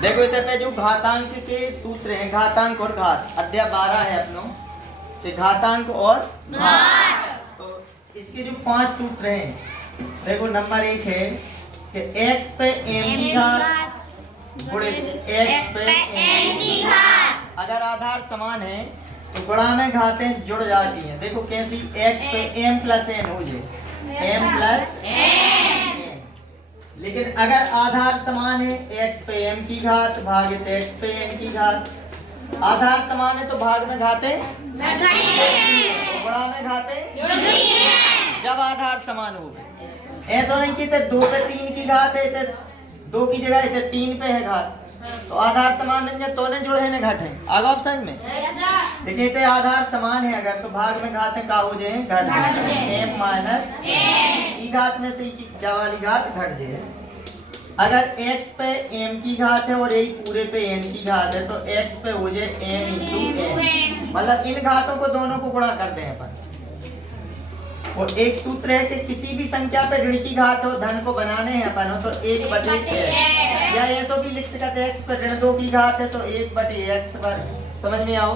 देखो इधर पे जो घातांक के सूत्र हैं, घातांक और घात, अध्याय 12 है अपनों कि घातांक और घात। तो इसके जो 5 सूत्र हैं, देखो नंबर 1 है कि x पे m की घात गुणित x पे n की घात। अगर आधार समान है तो गुणा में घातें जुड़ जाती हैं। देखो कैसी, x पे m प्लस n हो जाए, m प्लस n। लेकिन अगर आधार समान है, x पे m की घात भागित x पे n की घात। आधार समान है तो भाग में घातें गुणा में घातें। जब आधार समान हो गए, ऐसा नहीं कि 2 पे 3 की घात है तो 2 की जगह 3 पे है घात, तो आधार समान नहीं है तो ने जुड़े हैं घट है। आगे ऑप्शन में देखिए तो आधार समान है अगर तो भाग में घातें का हो जाए घट, m माइनस ई घात में से ई की वाली घात घट जाए। अगर x पे m की घात है और यही पूरे पे n की घात है तो x पे हो जाए m इंटू n, मतलब इन घातों को दोनों को गुणा कर दें अपन। और एक सूत्र है कि किसी भी संख्या पे ऋण की घात हो, धन को बनाने हैं अपन हो तो 1/x, या ऐसा भी लिख सकते हैं x पे ऋण 2 की घात है तो 1/x वर्ग। समझ में आओ,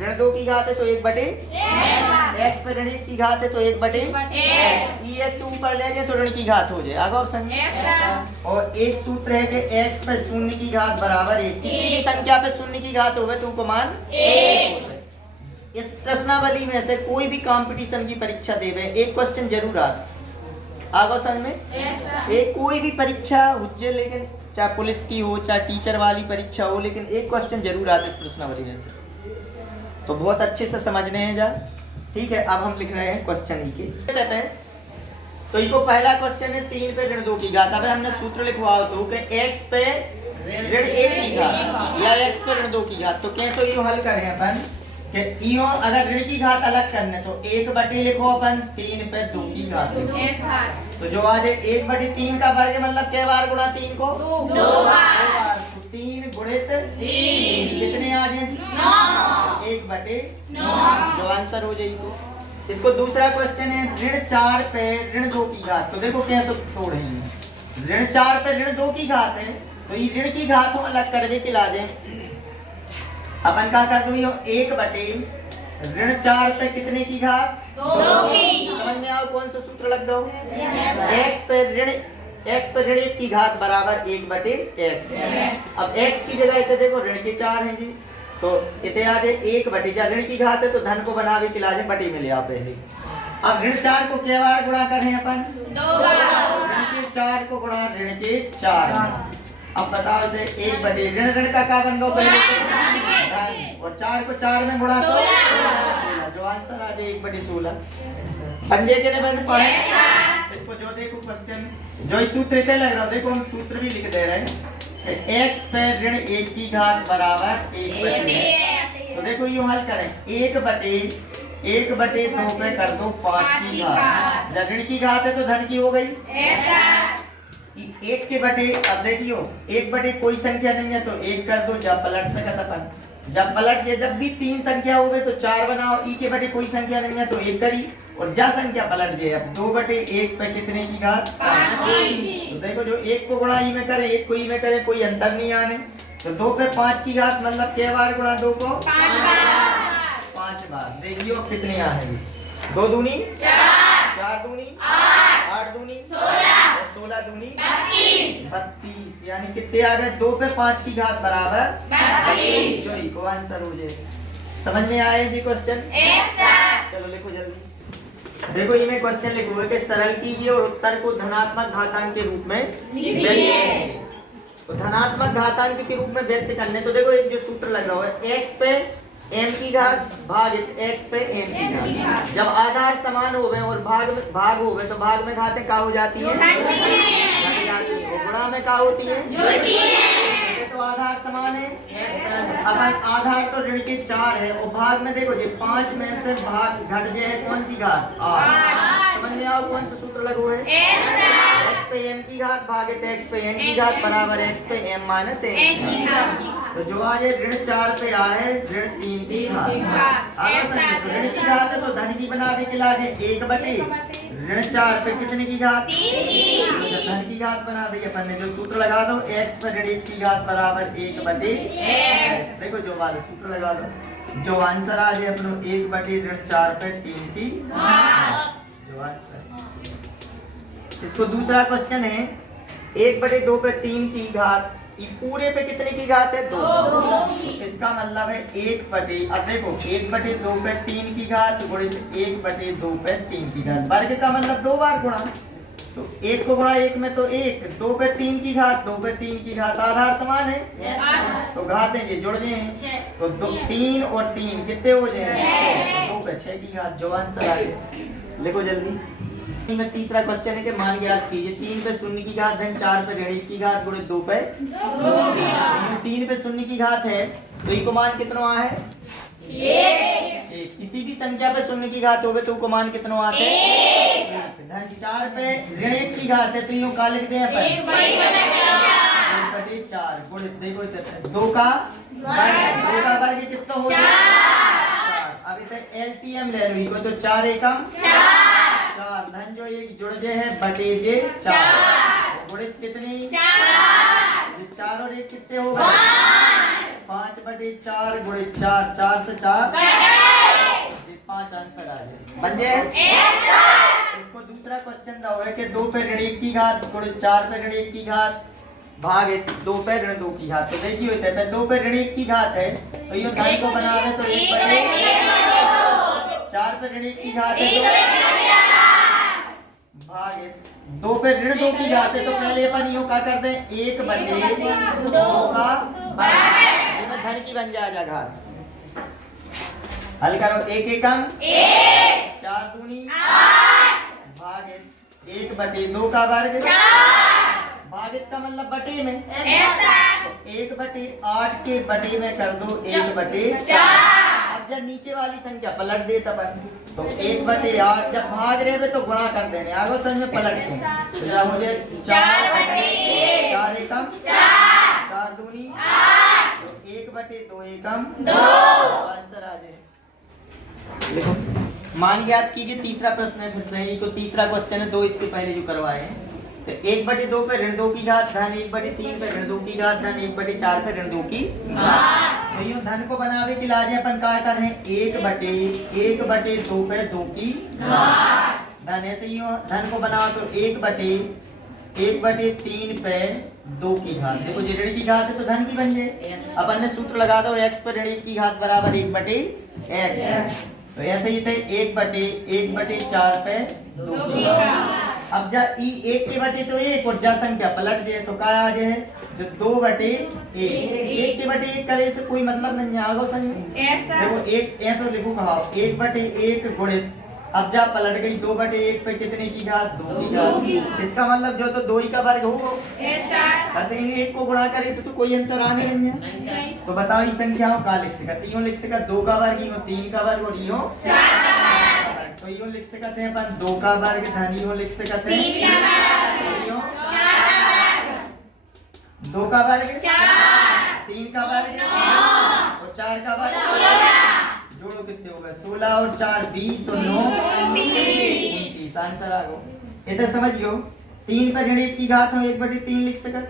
ऋण 2 की घात है तो 1/x पे ऋण 1 की घात है तो 1/x, ई x ऊपर ले जाए तो ऋण की घात हो जाए। आगे ऑप्शन। और एक सूत्र है कि x पे शून्य की घात बराबर 1, किसी भी संख्या पे शून्य की घात होवे तो उनको मान 1। इस प्रश्नावली में से कोई भी कंपटीशन की परीक्षा देवे एक क्वेश्चन जरूर आता। आगे समझ में, एक कोई भी परीक्षा हुज्जे, लेकिन चाहे पुलिस की हो चाहे टीचर वाली परीक्षा हो, लेकिन एक क्वेश्चन जरूर आता इस प्रश्नावली में से, तो बहुत अच्छे से समझने हैं जा। ठीक है, अब हम लिख रहे हैं क्वेश्चन ई के। तो इको पहला क्वेश्चन है 3 पे ऋण 2 की घात। अब हमने सूत्र लिखवाओ तो कि x पे ऋण 1 की घात या x पे ऋण 2 की घात, तो कैसे यो हल करें अपन कि इयो अगर ऋण की घात अलग करने तो 1/, लिखो अपन 3 पे 2 की घात, तो जो आ जाए 1/3 का वर्ग, मतलब कै बार गुणा 3 को 2 बार, तो 3 गुणित 3 कितने आ जाए 9, 1/9 जो आंसर हो जाएगी। इसको दूसरा क्वेश्चन है ऋण 4 पे ऋण 2 की घात, तो देखो कैसे तोड़ रही है। ऋण 4 पे ऋण 2 की घात है तो ये ऋण की घात को अलग करवे के ला दें अपन क्या कर दो, 1/, ऋण 4 पे कितने की घात 2 की। समझ में आओ कौन सा सूत्र लग दो, x पे ऋण 1 की घात बराबर 1/x। अब x की जगह इतने देखो ऋण के 4 हैं जी, तो इतने आ जाए 1/, जब ऋण की घात है तो धन को बनावे के लाजे बटे में ले आओ पहले। अब ऋण 4 को क्या बार गुणा करें अपन 2 बार, ऋण के 4 को गुणा ऋण के 4। अब बताओ दे 1/, ऋण का बन गया पहले धन, और 4 को 4 में गुणा तो 16, जो आंसर आ जाए 1/16। पंजे के ने बंद पाए। इसको जो देखो क्वेश्चन जो इस सूत्र से लग रहा, देखो हम सूत्र भी लिख दे रहे हैं, x पे ऋण 1 की घात बराबर 1/, तो देखो यूं हल करें 1/2 पे कर दो 5 की घात, जब ऋण की घात है तो धन की हो गई 1 के बटे। अब देखियो 1/, कोई संख्या नहीं है तो 1 कर दो, जब पलट सकत अपन, जब पलट के जब भी 3 संख्या हो गए तो 4 बनाओ, ई के बटे कोई संख्या नहीं है तो 1 करी, और जा संख्या पलट गए। अब 2/1 पे कितने की घात 5 की। तो देखो जो 1 को गुणा ई में करे 1 को ई में करे कोई अंतर नहीं आने, तो 2 पे 5 की घात मतलब कै बार गुणा 2 को 5 बार। देखियो कितने आएंगे, 2 दूनी 4 दूनी 8 दूनी 16 दूनी 32, यानी कितने आ गए 2 पे 5 की घात बराबर 32, जो इको आंसर हो जाए। समझ में आए जी क्वेश्चन? चलो लिखो जल्दी। देखो ये मैं क्वेश्चन लिखूंगा कि सरल कीजिए और उत्तर को धनात्मक घातांक के रूप में लिखिए। तो धनात्मक घातांक के रूप में व्यक्त करने, तो देखो एक जो सूत्र लग रहा है x पे m की घात भागित x पे n की घात। जब आधार समान होवे और भाग होवे तो भाग में घातें का हो जाती है घट जाती है, और गुणा में का होती है जुड़ती है। तो आधार समान है, अपन आधार तो ऋण के 4 है और भाग में देखो जी 5 में से भाग घट जाए कौन सी घात 8। समझ में आओ कौन सा सूत्र लगो है, x पे m की घात भागित x पे n की घात बराबर x पे m माइनस n की घात। तो जो आज ऋण 4 पे आ है ऋण 3 की घात। तो ऋण की घात है तो धन की बनावे के लागे 1 बटे ऋण 4 पे कितने की घात 3 की। धन की घात बना दी अपन ने, जो सूत्र लगा दो x पर ऋण 1 की घात बराबर 1 बटे x। देखो जो वाले सूत्र लगा दो, जो आंसर आ जाए अपनो 1 बटे ऋण 4 पे 3 की घात, जो आंसर। इसको दूसरा क्वेश्चन है 1 बटे 2 पे 3 की घात, ये पूरे पे कितने की घात है 2। इसका मतलब है 1 बटे, अब देखो 1 बटे 2 पे 3 की घात गुणित 1 बटे 2 पे 3 की घात। वर्ग का मतलब 2 बार गुणा, तो 1 को गुणा 1 में तो 1, 2 पे 3 की घात 2 पे 3 की घात, आधार समान है तो घातें ये जुड़ गए हैं, तो 3 और 3 कितने हो जाए 2 पे 6 की घात, जो आंसर आ गया। लिखो जल्दी। में तीसरा क्वेश्चन है कि मान ज्ञात कीजिए 3 पे 0 की घात धन 4 पे ऋण 1 की घात गुणित 2 पे 3 पे 0 की घात है तो ये को मान कितना है 1। किसी भी संख्या पे 0 की घात होवे तो को मान कितना आता है 1। धन 4 पे ऋण 1 की घात है तो यूं का लिख दें अपन 1 बटे 4 गुणित, देखो 2 का वर्ग कितना हो जाए 4। अब इधर एलसीएम ले लो, इको तो 4 एकम 4, धन जो एक जुड़ जे है बटे जे 4 गुणित कितनी 4 और 1 कितने हो गए 5 बटे 4 गुणित 4, 4 से 4 5 आंसर आ जाए बन जाए। इसको दूसरा क्वेश्चन दो है कि 2 पे ऋण 1 की घात गुणित 4 पे ऋण 1 की घात भाग 2 पे ऋण 2 की घात। तो देखिए होता है 2 पे ऋण 1 की घात है तो ये धन को बनावे तो 1 बटे 4 पे ऋण 1 की घात है भाग 2 पे ऋण 2 की घात है तो पहले अपन यूं क्या कर दें 1 बटे 2 का भाग धन की बन जाएगा घात। हल करो 1 एकम 4 दूनी 8 भाग 1 बटे 2 का वर्ग भागित का मतलब बटे में तो 1 बटे 8 के बटे में कर दो 1 बटे 4। अब जब नीचे वाली संख्या पलट दे तब तो 1 बटे 8 जब भाग रहे तो गुणा कर देने आगे संग में पलट दो तो क्या हो जाए 4 बटे 4 एकम 4 दूनी 8 तो 1 बटे 2 एकम 2 आंसर आ जाए। देखो मान ज्ञात कीजिए तीसरा प्रश्न है, फिर से तो तीसरा क्वेश्चन है 2 इसके पहले जो करवाए हैं तो 1 बटे 2 पे ऋण 2 की घात धन 1 बटे 3 पे ऋण 2 की घात धन 1 बटे 4 पे ऋण 2 की घात। तो यूं धन को बनावे के लाजे अपन क्या कर रहे हैं 1 बटे 2 पे 2 की घात धन, ऐसे ही धन को बनाओ तो 1 बटे 3 पे 2 की घात। देखो जो ऋण की घात है तो धन की बन जाए, अपन ने सूत्र लगा दो x पर ऋण 1 की घात बराबर 1 बटे x। तो ऐसे ही थे 1 बटे 4 पे 2 की घात। अब जा ई 1 के बटे तो 1 और जा संख्या पलट जाए तो क्या आ जाए जो 2 बटे 1 के बटे 1 करे से कोई मतलब नहीं आगो संख्या देखो 1 ऐसा लिखो कहा 1 बटे 1 गुणित, अब जा पलट गई 2 बटे 1 पे कितने की घात 2 की घात। इसका मतलब जो तो 2 ही का वर्ग होगा ऐसे इन 1 को गुणा करे से तो कोई अंतर आने नहीं है। तो बताओ ये संख्याओं का लिख सकते यूं लिख सकते 2 का वर्ग यूं 3 का वर्ग और यूं 4 का वर्ग। तो यूं लिख सकते हैं अपन 2 का वर्ग धन यूं लिख सकते हैं 3 का वर्ग यूं 4 का वर्ग 2 का वर्ग 4 3 का वर्ग 9 और 4 का वर्ग 16। जोड़ो कितने होगा 16 और 4 20 और 9 29 आंसर आ गो। इधर समझियो 3 पे ऋण 1 की घात हो 1 बटे 3 लिख सकत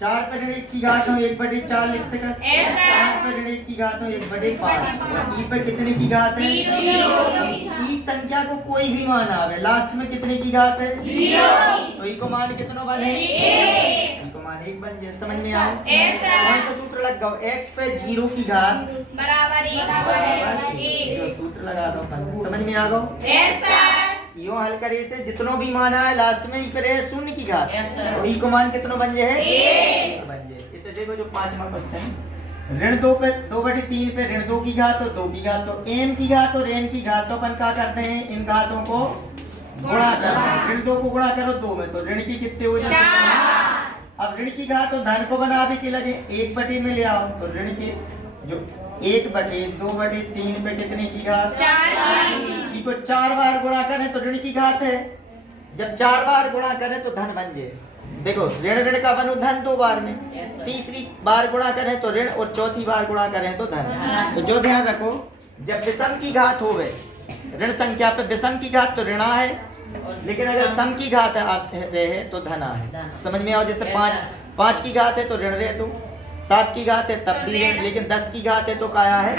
4 पे ऋण 1 की घात हो 1 बटे 4 लिख सकत 5 पे ऋण 1 की घात हो 1 बटे 5 ई पे कितने की घात है 0। ई संख्या को कोई भी मान आवे लास्ट में कितने की घात है 0 तो ई को मान कितना बने 1 ई को मान 1 बन जाए। समझ में आओ कौन सा सूत्र लग गया x पे 0 की घात बराबर 1 सूत्र लगा दो समझ में आ गो। यूं हल करे से जितनो भी मान आए लास्ट में ही करे 0 की घात तो ई को मान कितना बन जाए 1 बन जाए। इतना देखो जो 5वां क्वेश्चन ऋण 2 पे 2 बटे 3 पे ऋण 2 की घात और 2 की घात तो m की घात और n की घात तो अपन क्या करते हैं इन घातों को गुणा करते हैं। ऋण 2 को गुणा करो 2 में तो ऋण की कितने हो जाते हैं। अब ऋण की घात तो धन को बनावे के लगे 1 बटे में ले आओ तो ऋण की जो 1 बटे 2 बटे 3 पे कितने की घात 4 की को 4 बार गुणा करें तो ऋण की घात है, जब 4 बार गुणा करें तो धन बन जाए देखो ऋण ऋण का बनो धन 2 बार में, तीसरी बार गुणा करें तो ऋण और चौथी बार गुणा करें तो धन। तो जो ध्यान रखो, जब विषम की घात हो गए ऋण संख्या पे विषम की घात तो ऋणा है, लेकिन अगर सम की घात रहे तो धना है। समझ में आओ, जैसे 5 की घात है तो ऋण रहे, तो 7 की घात है तब भी ऋण, लेकिन 10 की घात है तो काया है।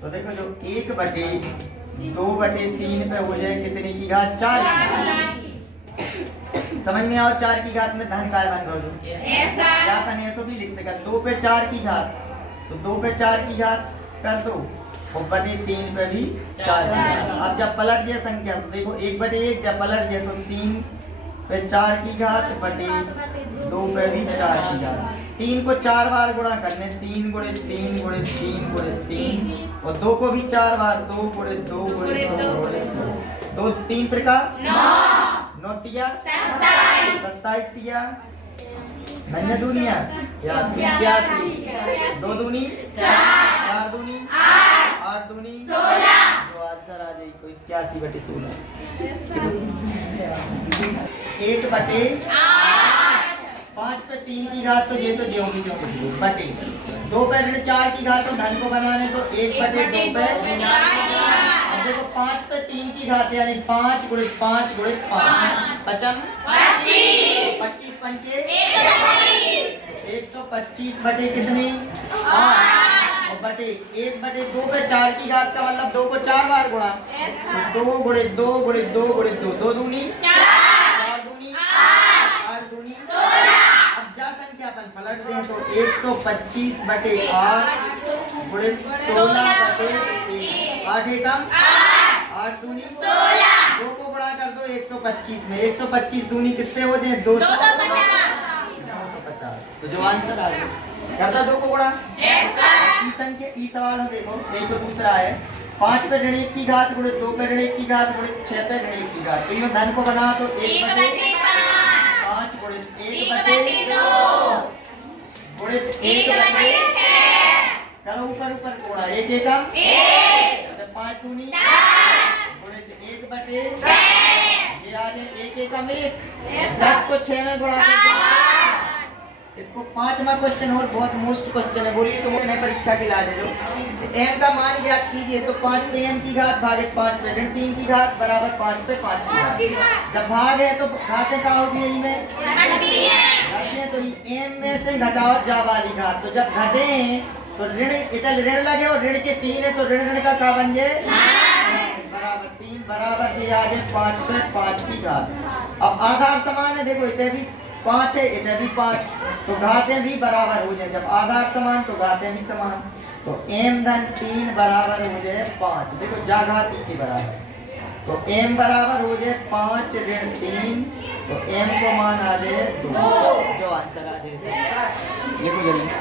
तो देखो जो 1/2/3 पे हो जाए कितने की घात, 4 की। समझ में आओ, 4 की घात में धन काय बन रहा है, या कने ऐसो भी लिख सका 2 पे 4 की घात, तो 2 पे 4 की घात कर दो और बटे 3 पे भी 4 की घात। अब जब पलट जाए संख्या तो देखो 1/1 जब पलट जाए तो 3 पे 4 की घात बटे 2 पे भी 4 की घात। 3 को 4 बार गुणा करने, 3 गुणे 3 गुणे 3 गुणे 3, और 2 को भी 4 बार, 2 गुणे 2 गुणे 2 गुणे 2, 3 त्रिका 9 तिया 27 तिया नन्या दुनिया या 81, 2 दूनी 4 दूनी 8 दूनी 16, तो आंसर आ जाए कोई 81/16। 1/8, 5 पे 3 की घात तो ये तो ज्यों की त्यों बटे 2 पे ऋण 4 की घात तो धन को बनाने तो 1/2 पे 4 की घात। अब देखो 5 पे 3 की घात यानी 5 गुणे 5 गुणे 5 पचम 25, 25 पंचे 125 बटे कितनी 8, और बटे 1/2 पे 4 की घात का मतलब 2 को 4 बार गुणा, तो 2 गुणे 2 गुणे 2 गुणे 2, 2 दूनी 4 दूनी 8 दूनी 16। अब जा संख्या अपन पलट दें तो 125/8 गुणे 16 बटे 8 एकम 8 दूनी 16, 2 को गुणा कर दो 125 में, 125 दूनी कितने हो जाए 250। तो जो आंसर आ गया करता 2 को गुणा ई संख्या ई सवाल हम देखो, देखो दूसरा है 5 पे ऋण 1 की घात गुणे 2 पे ऋण 1 की घात गुणे 6 पे ऋण 1 की घात, तो ये धन को बना तो 1/5 गुणे 1/2 गुणे 1/6, करो ऊपर ऊपर गुणा 1 एकम 5 दूनी 1/6, ये आ जाए 1 एकम 1, 10 को 6 में गुणा कर। इसको 5वां क्वेश्चन और बहुत मोस्ट क्वेश्चन है, बोलिए तो है परीक्षा के लाज है जो m का मान ज्ञात कीजिए, तो 5 पे m की घात भागे 5 पे ऋण 3 की घात बराबर 5 पे 5 की घात। जब भाग है तो घातें क्या होगी, यही में घटती है, तो m में से घटाओ जा वाली घात, तो जब घटे तो ऋण इधर ऋण लगे और ऋण के 3 है तो ऋण ऋण का क्या बन जाए बराबर 3 बराबर ये आ जाए 5 पे 5 की घात। अब आधार समान है, देखो इधर भी 5 है इधर भी 5, तो घातें भी बराबर हो जाए, जब आधार समान तो घातें भी समान, तो m धन 3 बराबर हो जाए 5, देखो जा घात की बराबर, तो m बराबर हो जाए 5 ऋण 3, तो m को मान आ जाए 2, जो आंसर आ जाए देखो जल्दी।